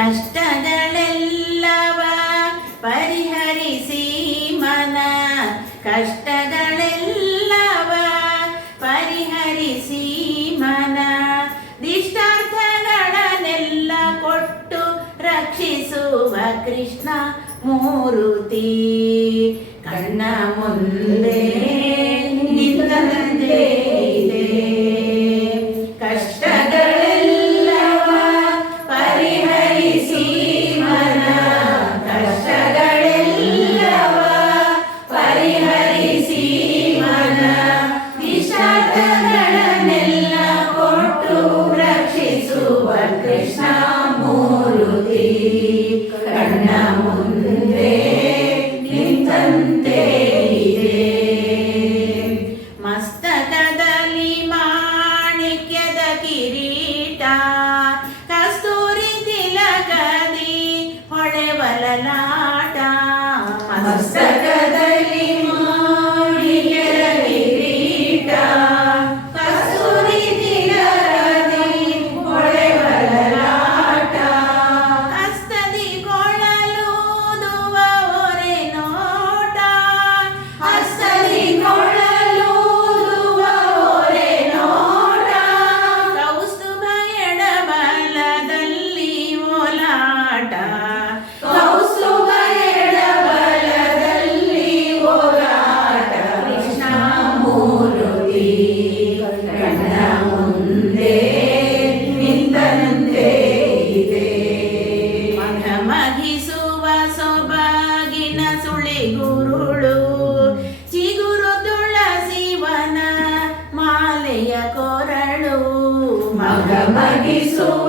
ಕಷ್ಟಗಳೆಲ್ಲವ ಪರಿಹರಿಸಿ ಮನ ಕಷ್ಟಗಳೆಲ್ಲವ ಪರಿಹರಿಸಿ ಮನ ದಿಷ್ಟಾರ್ಥಗಳನ್ನೆಲ್ಲ ಕೊಟ್ಟು ರಕ್ಷಿಸುವ ಕೃಷ್ಣ ಮೂರುತಿ ಕಣ್ಣ ಮುಂದೆ ನಿಂತಂತೆ ಇದೆ ಕಷ್ಟಗಳೆಲ್ಲವ ಪರಿಹರಿಸಿ ಮನ ಕಷ್ಟಗಳೆಲ್ಲವ ಪರಿಹರಿಸಿ ಮನ ದಿಷ್ಟಾರ್ಥಗಳನ್ನೆಲ್ಲ ಕೊಟ್ಟು ರಕ್ಷಿಸುವ ಕೃಷ್ಣ ಮೂರುತಿ ಕಣ್ಣ ಮುಂದೆ ನಿಂತಂತೆ ಇದೆ ಮಸ್ತಕದಲ್ಲಿ ಮಾಣಿಕ್ಯದ ಕಿರೀಟ ಕಸ್ತೂರಿ ತಿಲಕದಿ ಹೊಳೆವಲಲಾಟ ಮಸ್ತಕದಲ್ಲಿ ಮಾಣಿಕ್ಯದ ಕಿರೀಟ ಕಸ್ತೂರಿ ತಿಲಕದಿ ಹೊಳೆವಲಲಾಟ ಹಸ್ತದಿ ಕೊಳಲೂದುವ ಒರೆ ನೋಟ ಹಸ್ತದಿ ಕೊಳಲೂದುವ ಒರೆ ನೋಟ ಕೌಸ್ತುಭ ಎಡಬಲದಲ್ಲಿ ಓಲಾಟ ಕೌಸ್ತುಭ ಎಡಬಲದಲ್ಲಿ ಓಲಾಟ ಕೃಷ್ಣ ಮೂರುತಿ ಕಣ್ಣ ಮುಂದೆ ನಿಂತಂತೆ ಇದೆ ಮಘಮಘಿಸುವ ಸೊಬಗಿನ ಸುಳಿಗುರುಳು ಚಿಗುರು ತುಳಸಿವನ ಮಾಲೆಯ ಕೊರಳು ಮಘಮಘಿಸುವ